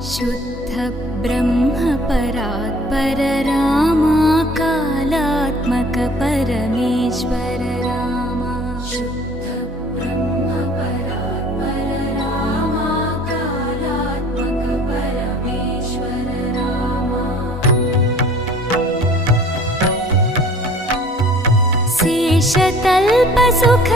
शुद्ध ब्रह्म परात्पर रामा कालात्मक परमेश्वर रामा शुद्ध ब्रह्म परात्पर रामा कालात्मक परमेश्वर रामा शेषतल्प सुख